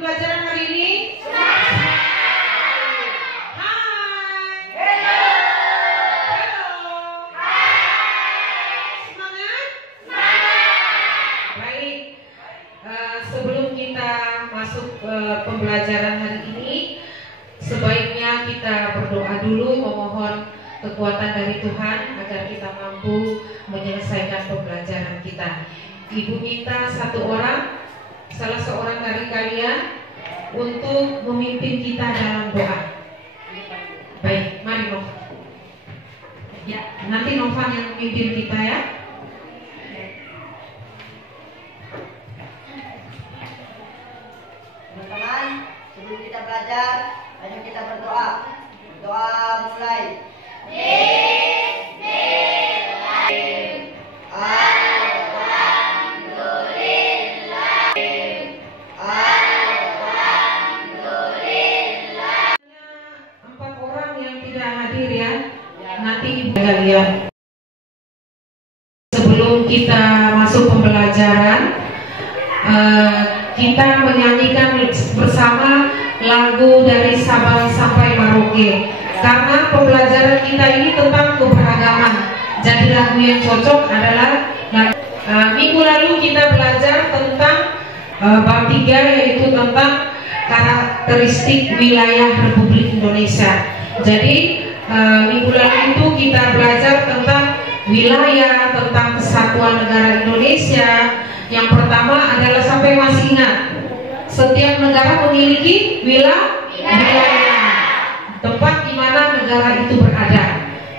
pembelajaran hari ini? Sebelum kita masuk ke pembelajaran hari ini, sebaiknya kita berdoa dulu memohon kekuatan dari Tuhan agar kita mampu menyelesaikan pembelajaran kita. Ibu minta salah seorang dari kalian untuk memimpin kita dalam doa. Baik, mari Nova. Ya, nanti Nova yang memimpin kita ya. Teman-teman, sebelum kita belajar, ayo kita berdoa. Doa mulai. Empat orang yang tidak hadir ya. Nanti ibu kalian. Sebelum kita masuk pembelajaran, kita menyanyikan bersama lagu dari Sabang sampai Merauke, karena pembelajaran kita ini tentang keberagaman. Jadi lagu yang cocok adalah minggu lalu kita belajar tentang bab 3, yaitu tentang karakteristik wilayah Republik Indonesia. Jadi minggu lalu itu kita belajar tentang wilayah, tentang kesatuan negara Indonesia. Yang pertama adalah, sampai masih ingat, setiap negara memiliki wilayah, tempat di mana negara itu berada.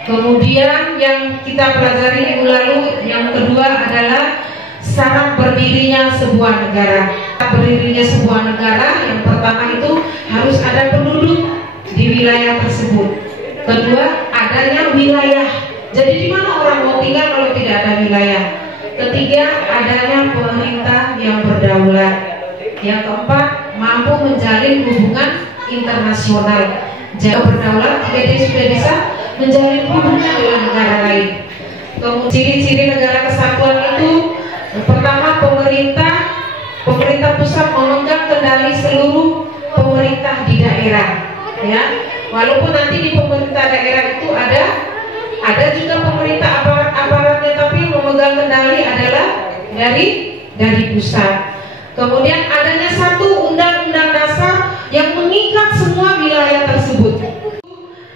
Kemudian yang kita pelajari minggu lalu, yang kedua adalah syarat berdirinya sebuah negara. Berdirinya sebuah negara, yang pertama itu harus ada penduduk di wilayah tersebut. Kedua, adanya wilayah. Jadi di mana orang mau tinggal kalau tidak ada wilayah? Ketiga, adanya pemerintah yang berdaulat. Yang keempat, mampu menjalin hubungan internasional. Jika berdaulat, jadi sudah bisa menjalin hubungan dengan negara lain. Kemudian ciri-ciri negara kesatuan itu, pertama, pemerintah pusat memegang kendali seluruh pemerintah di daerah. Ya, walaupun nanti di pemerintah daerah itu ada juga pemerintah aparatnya, tapi memegang kendali adalah dari pusat. Kemudian adanya satu undang-undang dasar yang mengikat semua wilayah tersebut.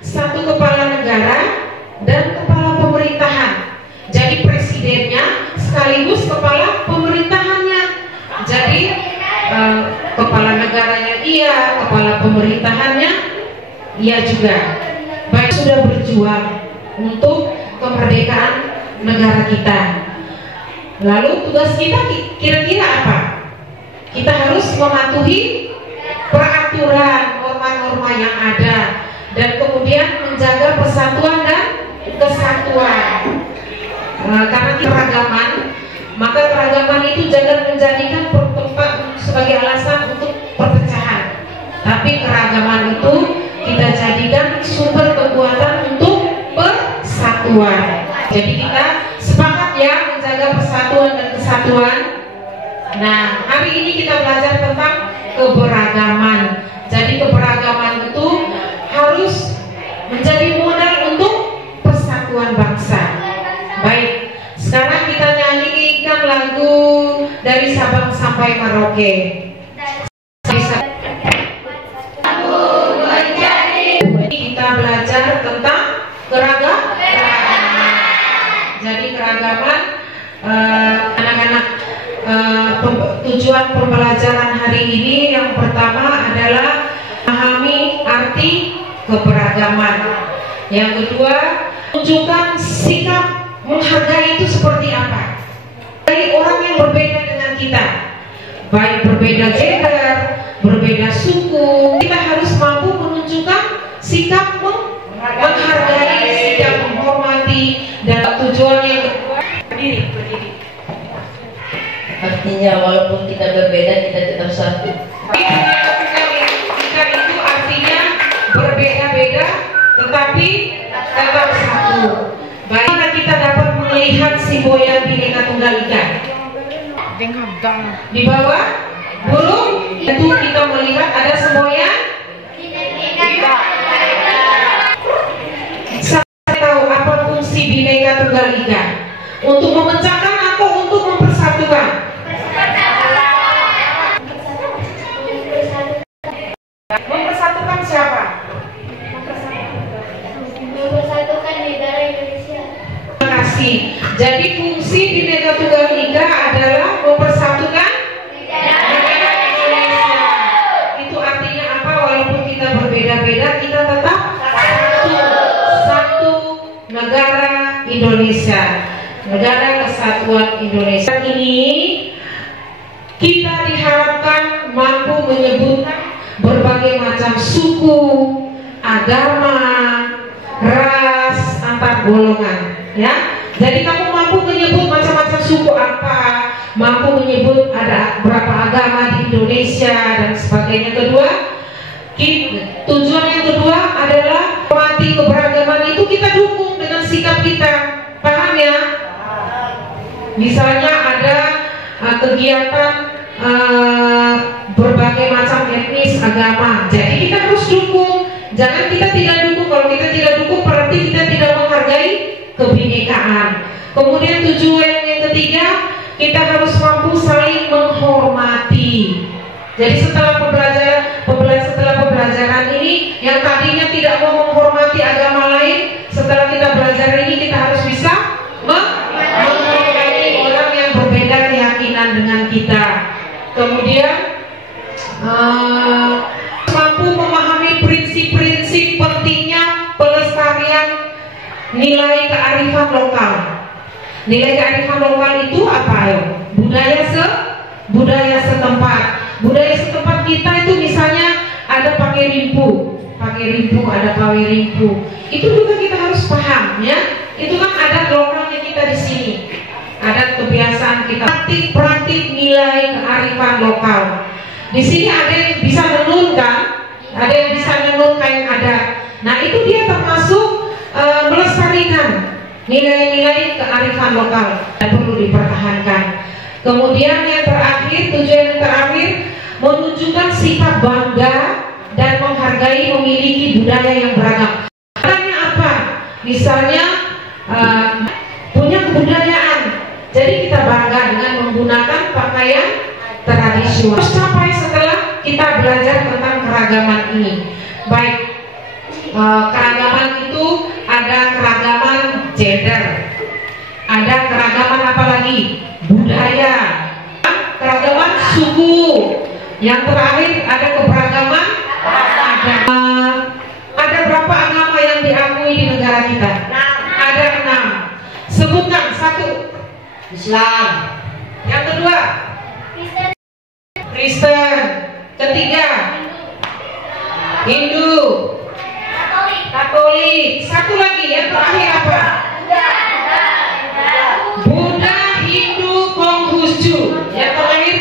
Satu kepala negara dan kepala pemerintahan. Jadi presidennya sekaligus kepala pemerintahannya. Jadi kepala negaranya iya, kepala pemerintahannya iya juga. Baik, sudah berjuang untuk kemerdekaan negara kita. Lalu tugas kita kira-kira apa? Kita harus mematuhi peraturan, norma-norma yang ada, dan kemudian menjaga persatuan dan kesatuan. Karena keragaman, maka keragaman itu jangan menjadikan tempat sebagai alasan untuk perpecahan, tapi keragaman itu kita jadikan sumber kekuatan untuk persatuan. Jadi kita sepakat ya menjaga persatuan dan kesatuan. Nah, hari ini kita belajar tentang keberagaman. Jadi keberagaman itu harus menjadi modal untuk persatuan bangsa. Baik, sekarang kita nyanyikan lagu dari Sabang sampai Merauke. Kita belajar tentang keragaman. Jadi keragaman, anak-anak, tujuan pembelajaran hari ini yang pertama adalah memahami arti keberagaman. Yang kedua, tunjukkan sikap menghargai itu seperti apa dari orang yang berbeda dengan kita, baik berbeda gender, berbeda suku. Kita harus mampu menunjukkan sikap menghargai, sikap menghormati. Dan tujuan yang kedua, berdiri. Artinya walaupun kita berbeda, kita tetap satu. Kita itu artinya berbeda-beda, tetapi tetap satu. Bagaimana kita dapat melihat simboyan Bhinneka Tunggal Ika? Di bawah burung itu kita melihat berbeda-beda kita tetap satu negara Indonesia, negara kesatuan Indonesia. Ini kita diharapkan mampu menyebutkan berbagai macam suku, agama, ras, antar golongan, ya. Jadi kamu mampu menyebut macam-macam suku apa, mampu menyebut ada berapa agama di Indonesia dan sebagainya. Kedua, tujuan yang kedua adalah hormati keberagaman itu kita dukung dengan sikap kita, paham ya? Misalnya ada kegiatan berbagai macam etnis agama, jadi kita harus dukung. Jangan kita tidak dukung. Kalau kita tidak dukung berarti kita tidak menghargai kebinekaan. Kemudian tujuan yang ketiga, kita harus mampu saling menghormati. Jadi setelah pembelajaran ini yang tadinya tidak mau menghormati agama lain, setelah kita belajar ini kita harus bisa menghormati orang yang berbeda keyakinan dengan kita. Kemudian mampu memahami prinsip-prinsip pentingnya pelestarian nilai kearifan lokal. Nilai kearifan lokal itu apa ya? Budaya setempat. Budaya setempat kita itu misalnya ada pakai rimpu, ada pawe rimpu. Itu juga kita harus paham, ya. Itu kan ada lokalnya kita di sini. Ada kebiasaan kita. Praktik nilai kearifan lokal. Di sini ada yang bisa menenunkan, ada yang bisa menenunkan yang ada. Nah itu dia termasuk melestarikan nilai-nilai kearifan lokal dan perlu dipertahankan. Kemudian yang terakhir, tujuan yang terakhir, menunjukkan sifat bangga dan menghargai memiliki budaya yang beragam. Caranya apa? Misalnya punya kebudayaan, jadi kita bangga dengan menggunakan pakaian tradisional. Terus sampai setelah kita belajar tentang keragaman ini, baik keragaman itu ada keragaman gender, ada keragaman apa lagi? Budaya, keragaman suku, yang terakhir ada keberagaman agama. Ada berapa agama yang diakui di negara kita? Ada 6. Sebutkan. 1 Islam, yang kedua Kristen, ketiga Hindu, Katolik, satu lagi yang terakhir apa? Buddha, Hindu, Konghucu. Yang terakhir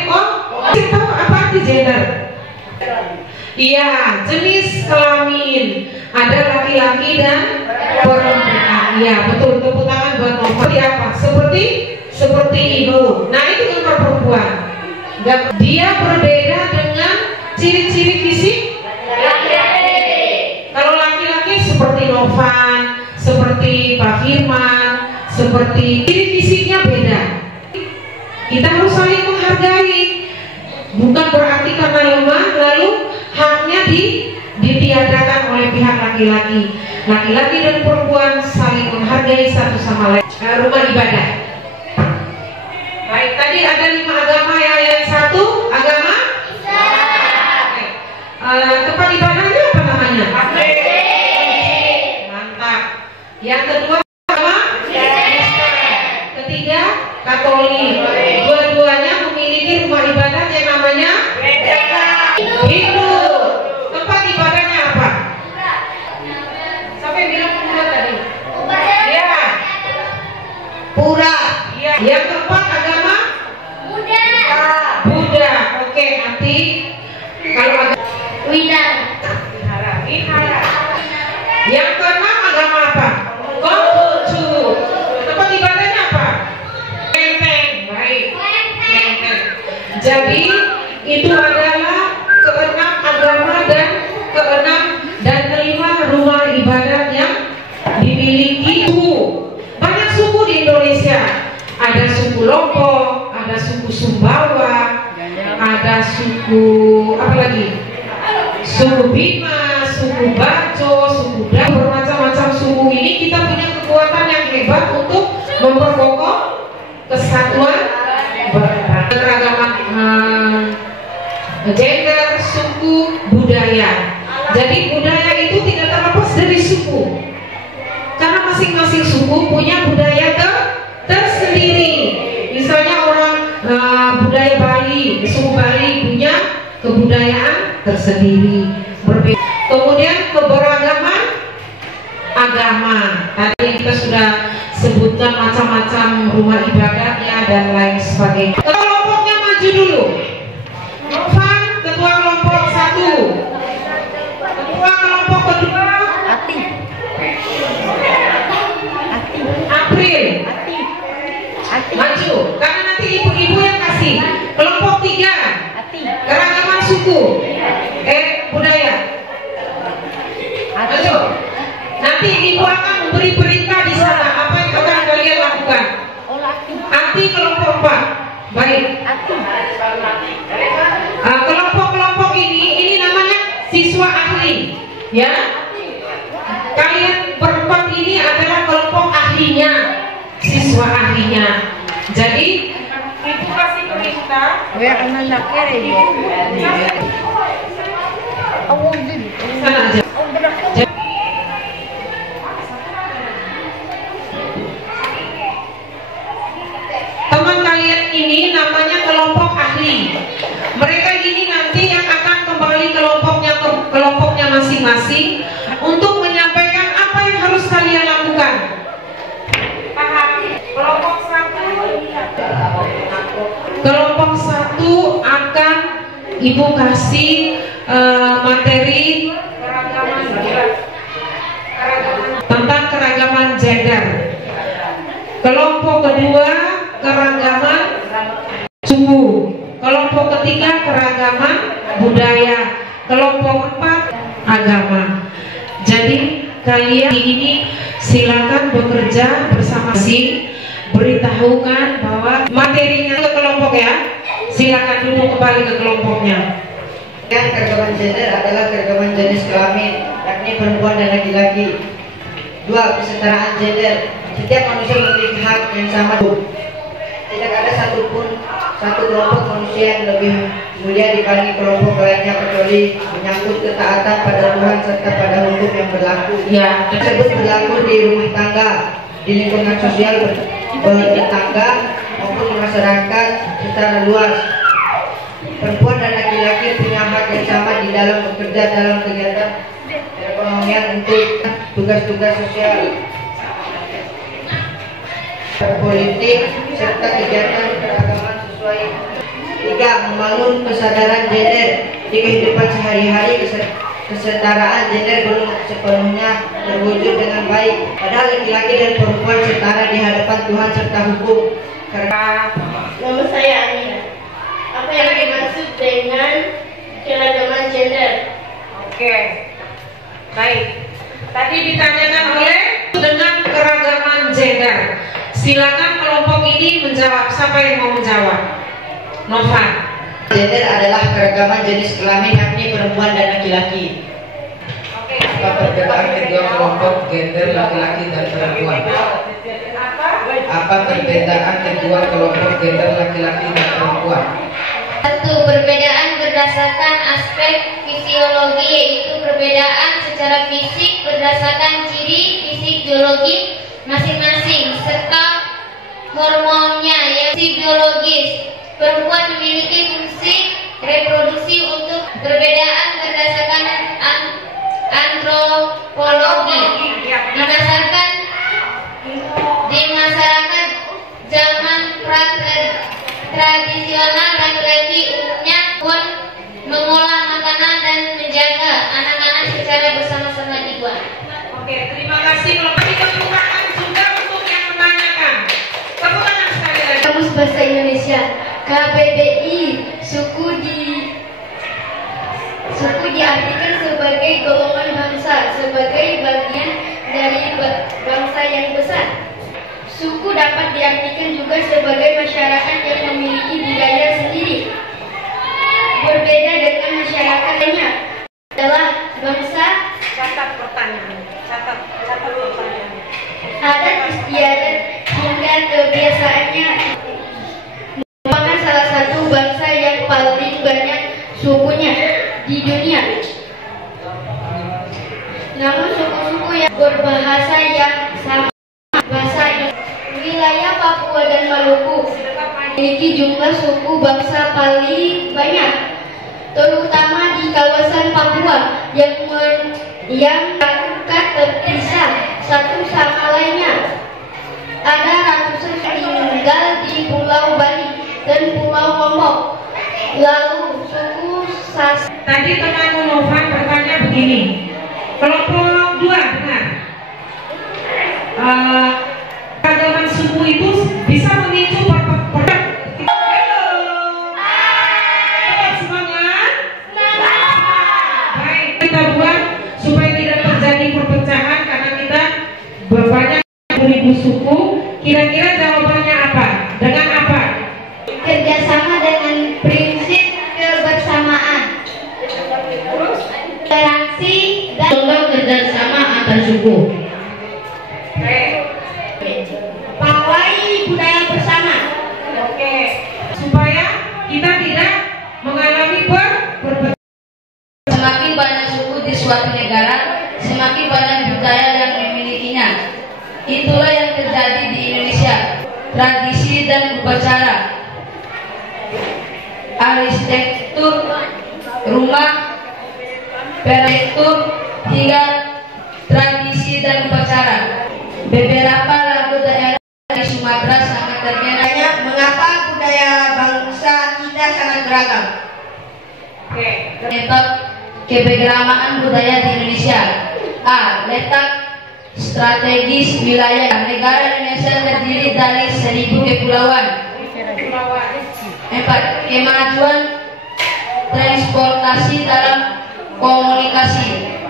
Kasih tahu apa arti gender? Iya, jenis kelamin. Ada laki-laki dan perempuan. Iya, betul. Tepuk tangan buat Nova. Seperti apa? Seperti ibu. Nah, itu gambar perempuan. Dia berbeda dengan ciri-ciri fisik laki-laki. Kalau laki-laki seperti Novan, seperti Pak Firman, seperti ciri fisiknya beda. Kita harus saling menghargai. Bukan berarti karena lemah lalu haknya ditiadakan oleh pihak laki-laki. Laki-laki dan perempuan saling menghargai satu sama lain. Rumah ibadah. Baik, tadi ada 5 agama, yang satu agama Islam. Tempat ibadahnya apa namanya? Mantap. Yang kedua agama Kristen. Ketiga Katolik. Dua-duanya memiliki rumah ibadah yang namanya Hindu. Tempat ibadahnya apa? Sampai bilang pura tadi. Iya. Pura. Iya. Yang keempat agama Buddha. Oke, nanti kalau agama Wihara. Yang keenam agama apa? Konghucu. Tempat ibadahnya apa? Lenteng. Baik. Lenteng. Jadi itu adalah keenam agama dan kelima rumah ibadah yang dimiliki suku. Banyak suku di Indonesia. Ada suku Lombok, ada suku Sumbawa, ada suku apa lagi? Suku Bima, suku Bajo, suku Dayak. Bermacam-macam suku ini kita punya kekuatan yang hebat untuk memperkokoh kesatuan keragaman gender, suku, budaya. Jadi budaya suku punya budaya tersendiri. Misalnya orang budaya Bali, suku Bali punya kebudayaan tersendiri berbeda. Kemudian keberagaman agama. Tadi kita sudah sebutkan macam-macam rumah ibadahnya dan lain sebagainya. Kelompoknya maju dulu. Novan, ketua kelompok 1. Ketua kelompok kedua April. Maju, karena nanti ibu-ibu yang kasih. Kelompok 3 keragaman suku, budaya. Maju. Nanti ibu akan memberi perintah di sana apa yang akan kalian lakukan. Nanti kelompok 4. Baik. Kelompok-kelompok ini namanya siswa ahli, ya. Kalian berempat ini adalah kelompok ahlinya, siswa ahlinya. Jadi ibu kasih perintah. Sana aja. Teman kalian ini namanya kelompok ahli. Mereka ini nanti yang akan kembali kelompoknya masing-masing untuk menyampaikan apa yang harus kalian lakukan. Paham? Kelompok 1 akan ibu kasih materi tentang keragaman gender. Kelompok kedua keragaman suku. Kelompok ketiga keragaman budaya. Kelompok 4 agama. Jadi kalian ini silakan bekerja bersama sih, beritahukan bahwa materinya ke kelompok ya. Silakan duduk kembali ke kelompoknya. Yang keragaman gender adalah keragaman jenis kelamin, yakni perempuan dan laki-laki. 2. Kesetaraan gender. Setiap manusia memiliki hak yang sama. Tidak ada satu kelompok manusia yang lebih mulia dibanding kelompok lainnya kecuali menyangkut ketaatan pada Tuhan serta pada hukum yang berlaku. Ya, Tersebut berlaku di rumah tangga, di lingkungan sosial bertetangga maupun di masyarakat secara luas. Perempuan dan laki-laki punya hak yang sama di dalam bekerja dalam kegiatan perekonomian untuk tugas-tugas sosial, berpolitik serta kegiatan keragaman sesuai. 3. Membangun kesadaran gender di kehidupan sehari-hari. Kesetaraan gender belum sepenuhnya terwujud dengan baik, padahal laki-laki dan perempuan setara di hadapan Tuhan serta hukum. Nama saya Amina. Apa yang dimaksud dengan keragaman gender? Oke. Baik. Tadi ditanyakan oleh dengan keragaman gender. Silakan kelompok ini menjawab. Siapa yang mau menjawab? Novan. Gender adalah keragaman jenis kelamin, yakni perempuan dan laki-laki. Apa perbedaan kedua kelompok gender laki-laki dan perempuan? Apa perbedaan kedua kelompok gender laki-laki dan perempuan? Satu, perbedaan berdasarkan aspek fisiologi, yaitu perbedaan secara fisik berdasarkan ciri fisik biologi masing-masing serta hormonnya yang biologis. Perempuan memiliki fungsi reproduksi untuk perbedaan berdasarkan antropologi. Di masyarakat zaman tradisional, laki-laki umumnya pun mengolah makanan dan menjaga anak-anak secara bersama-sama juga. Oke, terima kasih. Kalau ditemukan juga untuk yang menanyakan. Tepuk tangan sekali lagi. Kamus Bahasa Indonesia KBBI, suku diartikan sebagai golongan bangsa, sebagai bagian dari bangsa yang besar. Suku dapat diartikan juga sebagai masyarakat yang memiliki budaya sendiri. Berbeda dengan masyarakat lainnya adalah bangsa. Catat pertanyaan. Adat istiadat hingga kebiasaannya merupakan salah satu bangsa yang paling banyak sukunya di dunia. Namun suku-suku yang berbahasa yang sama dan Maluku memiliki jumlah suku bangsa paling banyak, terutama di kawasan Papua yang dekat terpisah satu sama lainnya. Ada ratusan tinggal di Pulau Bali dan Pulau Lombok. Lalu suku Sas. Tadi teman Novan bertanya begini, kelompok 2 benar. Keragaman suku itu bisa memicu kita buat supaya tidak terjadi perpecahan karena kita berbanyak ribu suku. Kira-kira jawabannya apa? Dengan apa? Kerjasama dengan prinsip kebersamaan, toleransi dan Contoh kerjasama antar suku. pawai budaya bersama. Oke. Supaya kita tidak mengalami perpecahan. Semakin banyak suku di suatu negara, semakin banyak budaya yang dimilikinya. Itulah yang terjadi di Indonesia. Tradisi dan upacara, arsitektur rumah, arsitektur hingga tradisi dan upacara. Beberapa lagu daerah di Sumatera sangat terkenal. Mengapa budaya bangsa kita sangat beragam? Metode keberagaman budaya di Indonesia. A. Letak strategis wilayah. Negara Indonesia terdiri dari 1000 kepulauan. 4. Kemajuan transportasi dalam komunikasi.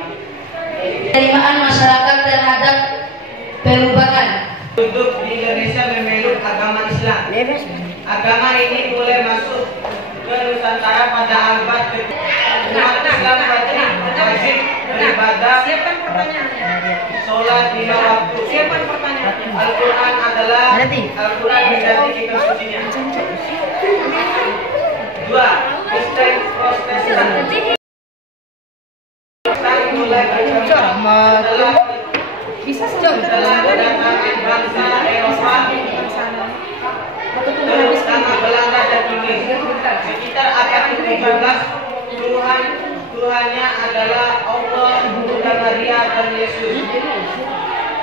Penerimaan masyarakat terhadap perubahan. Penduduk di Indonesia memeluk agama Islam. Agama ini mulai masuk ke Nusantara pada abad ke-10. Umat Islam wajib beribadah, sholat 5 waktu. Al-Quran adalah Al-Quran menjadi kitab sucinya. 2. Kristen Protestan mulai berkembang setelah kedatangan bangsa Eropa, terutama Belanda dan Inggris. Sekitar abad ke-17, Tuhannya adalah Allah, Bunda Maria dan Yesus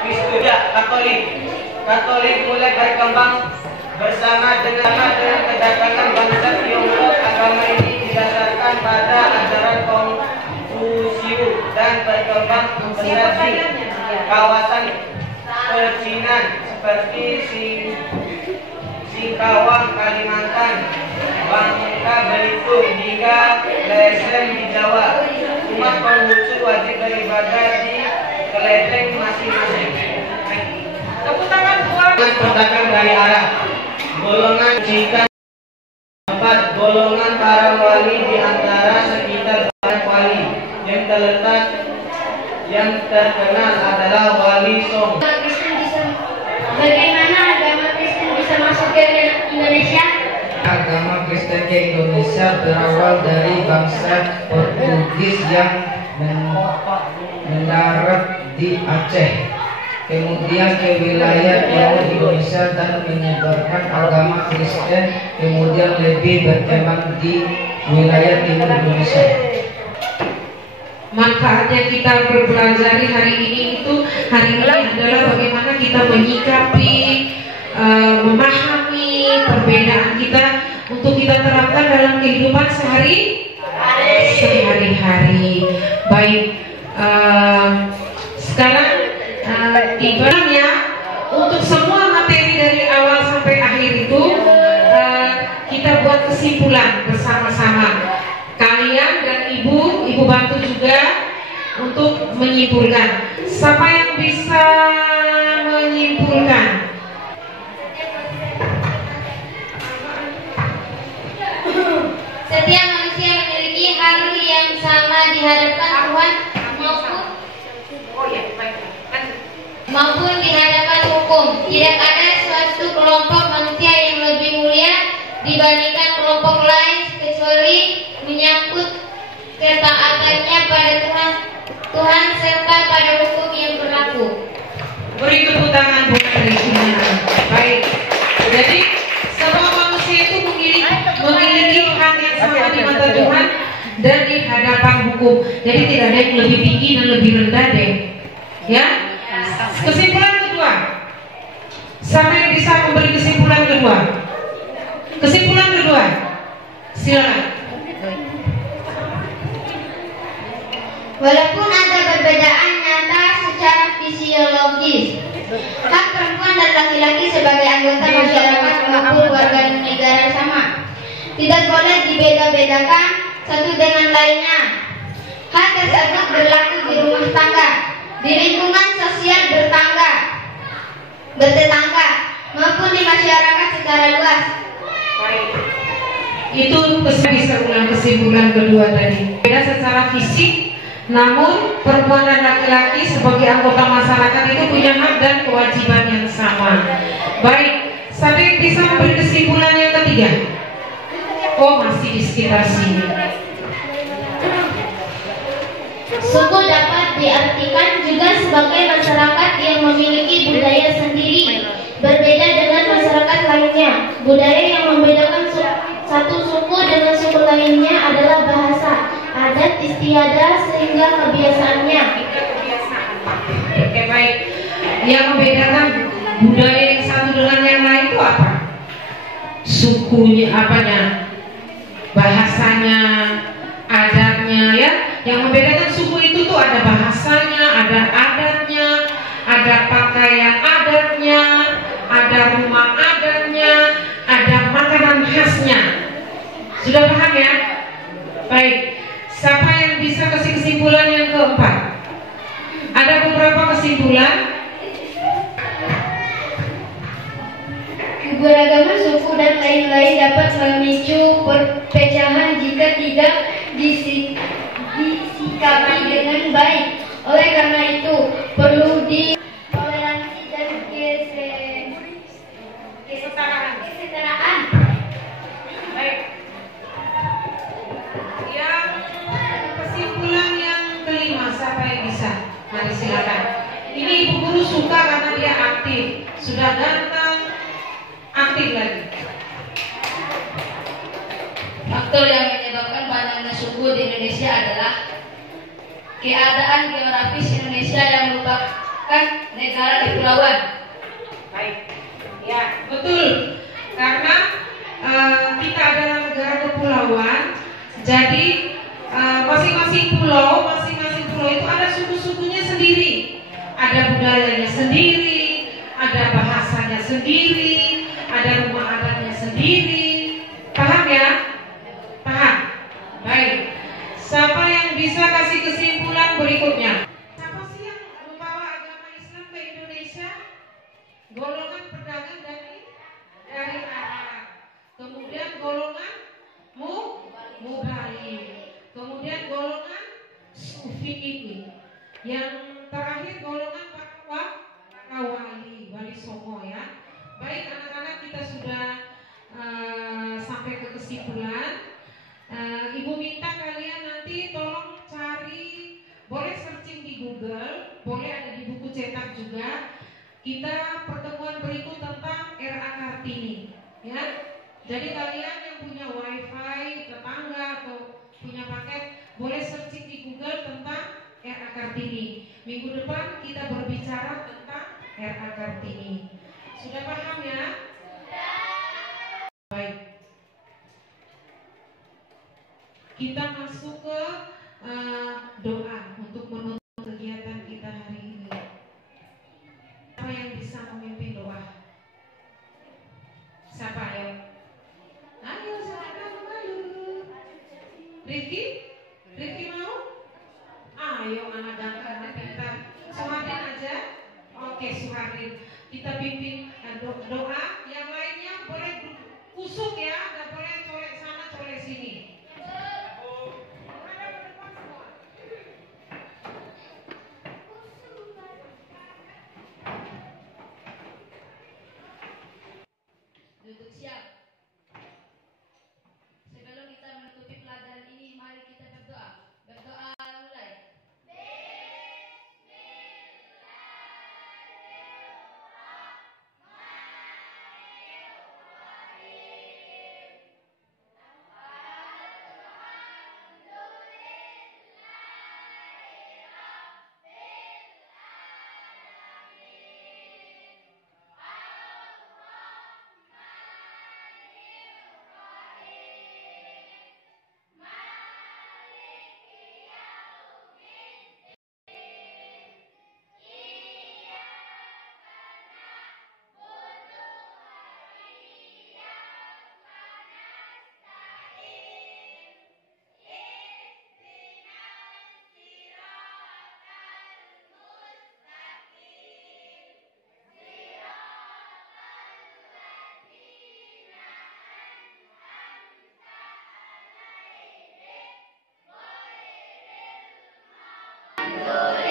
Kristus. Ya, Katolik mulai berkembang bersama dengan kedatangan bangsa Tiongkok. Agama ini didasarkan pada ajaran Konfusius dan berkembang besar di kawasan pecinan seperti Singkawang, Kalimantan, Bangka Belitung hingga Lesen di Jawa. Umat Konghucu wajib beribadah di kelenteng masing-masing. Tepuk tangan buat pendatang dari Arab. Golongan cinta 4. Golongan para wali di antara sekitar banyak wali yang terkenal adalah Wali Song. Bagaimana agama Kristen bisa masuk ke Indonesia? Agama Kristen ke Indonesia berawal dari bangsa Portugis yang mendarat di Aceh, kemudian ke wilayah timur Indonesia dan menyebarkan agama Kristen, kemudian lebih berkembang di wilayah timur Indonesia. Manfaatnya kita berpelajari hari ini adalah bagaimana kita menyikapi, memahami perbedaan kita untuk kita terapkan dalam kehidupan sehari-hari. Baik, sekarang ibaratnya untuk semua materi dari awal sampai akhir itu kita buat kesimpulan bersama-sama. Kalian dan ibu bantu juga untuk menyimpulkan. Siapa yang bisa menyimpulkan? Setiap manusia memiliki hak yang sama di hadapan Tuhan maupun di hadapan hukum. Tidak ada suatu kelompok manusia yang lebih mulia dibandingkan kelompok lain kecuali menyangkut ketaatannya pada Tuhan serta pada hukum yang berlaku. Beri tepuk tangan buat Kristina. Baik. Jadi dan di hadapan hukum. Jadi tidak ada yang lebih tinggi dan lebih rendah deh. Ya. Kesimpulan kedua. Siapa yang bisa memberi kesimpulan kedua? Kesimpulan kedua. Silakan. Walaupun ada perbedaan nyata secara fisiologis, hak perempuan dan laki-laki sebagai anggota masyarakat maupun warga negara sama. Tidak boleh dibeda-bedakan satu dengan lainnya. Hak tersebut berlaku di rumah tangga, di lingkungan sosial bertetangga, maupun di masyarakat secara luas. Itu bisa ulang kesimpulan kedua tadi. Beda secara fisik, namun perempuan dan laki-laki sebagai anggota masyarakat itu punya hak dan kewajiban yang sama. Baik, sampai bisa memberi kesimpulan yang ketiga. Oh, masih di sekitar sini. Suku dapat diartikan juga sebagai masyarakat yang memiliki budaya sendiri, berbeda dengan masyarakat lainnya. Budaya yang membedakan satu suku dengan suku lainnya adalah bahasa, adat istiadat, sehingga kebiasaannya. Oke, baik. Yang membedakan budaya yang satu dengan yang lain itu apa? Sukunya, apanya? Bahasanya, adatnya, ya. Yang membedakan suku itu tuh ada bahasanya, ada adatnya, ada pakaian adatnya, ada rumah adatnya, ada makanan khasnya. Sudah paham ya? Baik. Siapa yang bisa kasih kesimpulan yang keempat? Ada beberapa kesimpulan. Keberagaman suku dan lain-lain dapat memicu perpecahan jika tidak disikapi dengan baik. Oleh karena itu, perlu toleransi dan kesetaraan. Baik. Yang kesimpulan yang kelima, siapa yang bisa? Mari silakan. Ini ibu guru suka karena dia aktif, sudah ganteng, aktif lagi. Faktor yang menyebabkan banyaknya suku di Indonesia adalah keadaan geografis Indonesia yang merupakan negara kepulauan. Baik, ya betul. Karena kita adalah negara kepulauan, jadi masing-masing pulau itu ada suku-sukunya sendiri, ada budayanya sendiri, ada bahasanya sendiri, ada rumah adatnya sendiri. Paham ya? Paham? Baik. Siapa yang bisa kasih kesimpulan berikutnya? Siapa sih yang membawa agama Islam ke Indonesia? Golongan pedagang dari Arab. Kemudian golongan Mubalik. Kemudian golongan Sufi ini. Yang terakhir golongan para wali songo ya. Baik anak-anak, kita sudah sampai ke kesimpulan. Ibu minta kalian nanti tolong cari, boleh searching di Google, boleh ada di buku cetak juga. Kita pertemuan berikut tentang RA Kartini, ya. Jadi kalian yang punya wifi tetangga atau punya paket, boleh searching di Google tentang RA Kartini. Minggu depan kita berbicara tentang RA Kartini. Sudah paham ya? Baik. Kita masuk ke doa untuk menutup kegiatan kita hari ini. Siapa yang bisa memimpin doa? Siapa ya? Ayo silakan malu. Rifki mau? Ayo anak ganteng, anak pintar. Suharin aja. Oke, Suharin. Kita pimpin doa. Yang lainnya boleh kusuk ya, nggak boleh colek sana colek sini. Duduk siap. Sebelum kita menutupi pelajaran ini, mari kita berdoa. Berdoa mulai. Indonesia.